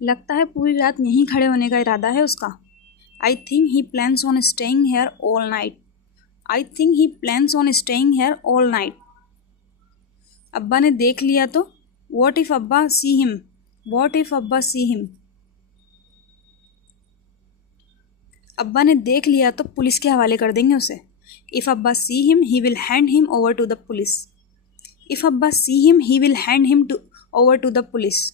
लगता है पूरी रात यहीं खड़े होने का इरादा है उसका। आई think he plans on staying here all night. I think he plans on staying here all night. अब्बा ने देख लिया तो? वॉट इफ अब्बा सी हिम? वॉट इफ अब्बा सी हिम? अब्बा ने देख लिया तो पुलिस के हवाले कर देंगे उसे। इफ़ अब्बा see him he will hand him over to the police. If अब्बा see him he will hand him to over to the police.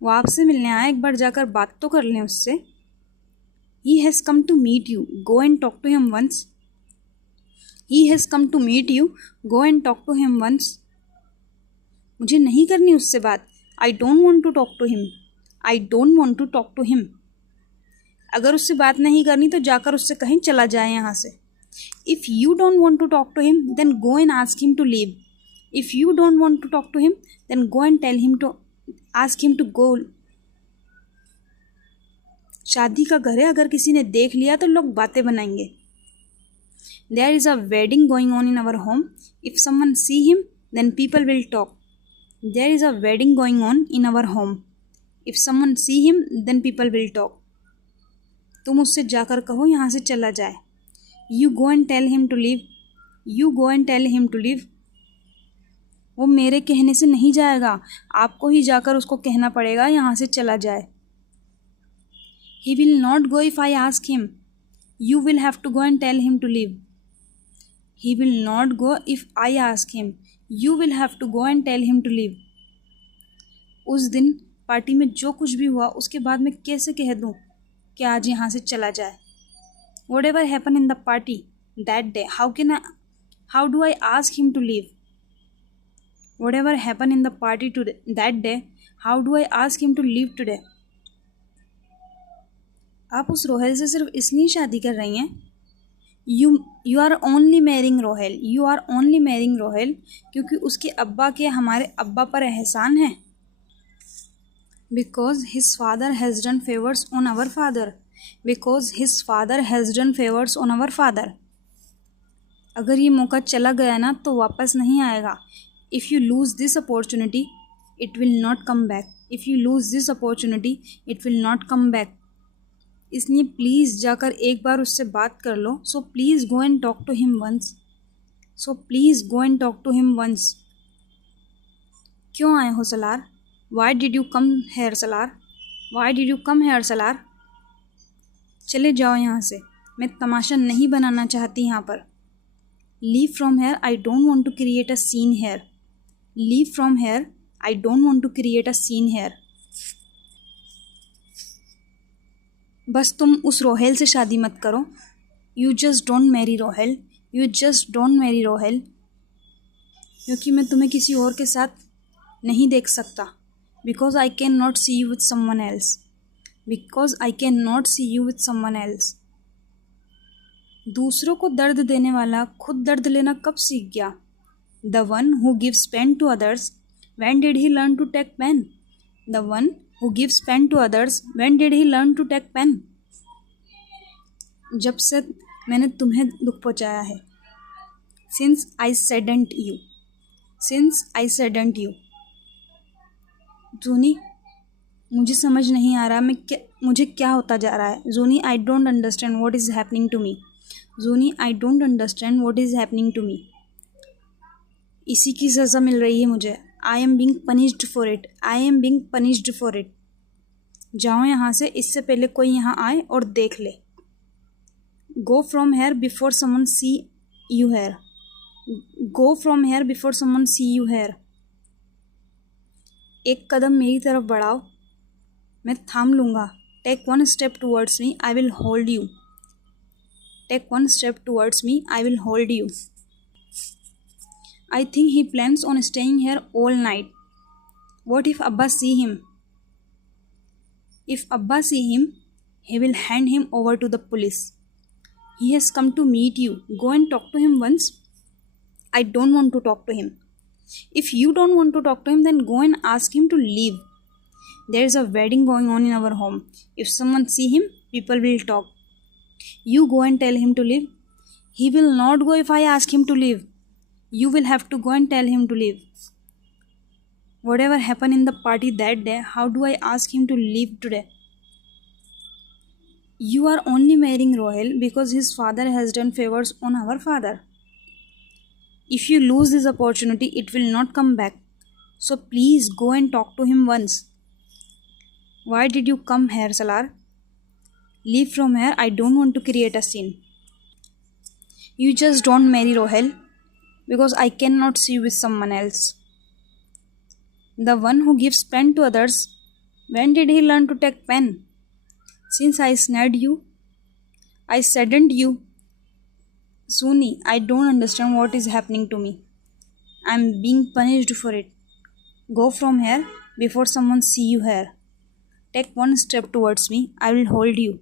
वो आपसे मिलने आए, एक बार जाकर बात तो कर लें उससे। He has come to meet you, go and talk to him once. He has come to meet you, go and talk to him once. मुझे नहीं करनी उससे बात। I don't want to talk to him. I don't want to talk to him. अगर उससे बात नहीं करनी तो जाकर उससे कहीं चला जाए यहाँ से। If you don't want to talk to him then go and ask him to leave. If you don't want to talk to him then go and tell him to ask him to go. शादी का घर है, अगर किसी ने देख लिया तो लोग बातें बनाएंगे। There is a wedding going on in our home. If someone see him then people will talk. There is a wedding going on in our home. If someone see him then people will talk. तुम उससे जाकर कहो यहाँ से चला जाए। You go and tell him to leave. You go and tell him to leave. वो मेरे कहने से नहीं जाएगा, आपको ही जाकर उसको कहना पड़ेगा यहाँ से चला जाए। He will not go if I ask him. You will have to go and tell him to leave. He will not go if I ask him. You will have to go and tell him to leave. उस दिन party में जो कुछ भी हुआ उसके बाद मैं कैसे कह दूँ कि आज यहाँ से चला जाए। Whatever happened in the party that day, how do I ask him to leave? Whatever happened in the party today, that day, how do I ask him to leave today? आप उस रोहेल से सिर्फ इसलिए शादी कर रही हैं? You are only marrying Rohel. You are only marrying Rohel क्योंकि उसके अब्बा के हमारे अब्बा पर एहसान है। Because his father has done favors on our father. Because his father has done favors on our father. अगर ये मौका चला गया ना तो वापस नहीं आएगा। If you lose this opportunity, it will not come back. If you lose this opportunity, it will not come back. इसलिए प्लीज़ जाकर एक बार उससे बात कर लो। So please go and talk to him once. So please go and talk to him once. क्यों आए हो Salaar? Why did you come here Salaar? Why did you come here Salaar? चले जाओ यहाँ से, मैं तमाशा नहीं बनाना चाहती यहाँ पर। Leave from here, I don't want to create a scene here. Leave from here, I don't want to create a scene here. बस तुम उस रोहेल से शादी मत करो। You just don't marry Rohail. You just don't marry Rohail. क्योंकि मैं तुम्हें किसी और के साथ नहीं देख सकता। Because I can not see you with someone else. Because I cannot see you with someone else. दूसरों को दर्द देने वाला खुद दर्द लेना कब सीख गया? The one who gives pain to others, when did he learn to take pain? The one who gives pain to others, when did he learn to take pain? जब से मैंने तुम्हें दुख पहुँचाया है। Since I saddened you. Since I saddened you. जूनी, मुझे समझ नहीं आ रहा मुझे क्या होता जा रहा है। Juni, I don't understand what is happening to me. Juni, I don't understand what is happening to me. इसी की सज़ा मिल रही है मुझे। I am being punished for it. I am being punished for it. जाओ यहाँ से, इससे पहले कोई यहाँ आए और देख ले। Go from here before someone see you here. Go from here before someone see you here. एक कदम मेरी तरफ बढ़ाओ, मैं थाम लूँगा। Take one step towards me, I will hold you. Take one step towards me, I will hold you. I think he plans on staying here all night. What if अब्बा see him? If अब्बा see him, he will hand him over to the police. He has come to meet you. Go and talk to him once. I don't want to talk to him. If you don't want to talk to him, then go and ask him to leave. There is a wedding going on in our home. If someone see him, people will talk. You go and tell him to leave. He will not go if I ask him to leave. You will have to go and tell him to leave. Whatever happened in the party that day, how do I ask him to leave today? You are only marrying Rohel because his father has done favors on our father. If you lose this opportunity, it will not come back. So please go and talk to him once. Why did you come here, Salar? Leave from here, I don't want to create a scene. You just don't marry Rohel because I cannot see you with someone else. The one who gives pen to others, when did he learn to take pen? Since I snared you, I saddened you. Suni, I don't understand what is happening to me. I'm being punished for it. Go from here before someone see you here. Take one step towards me, I will hold you.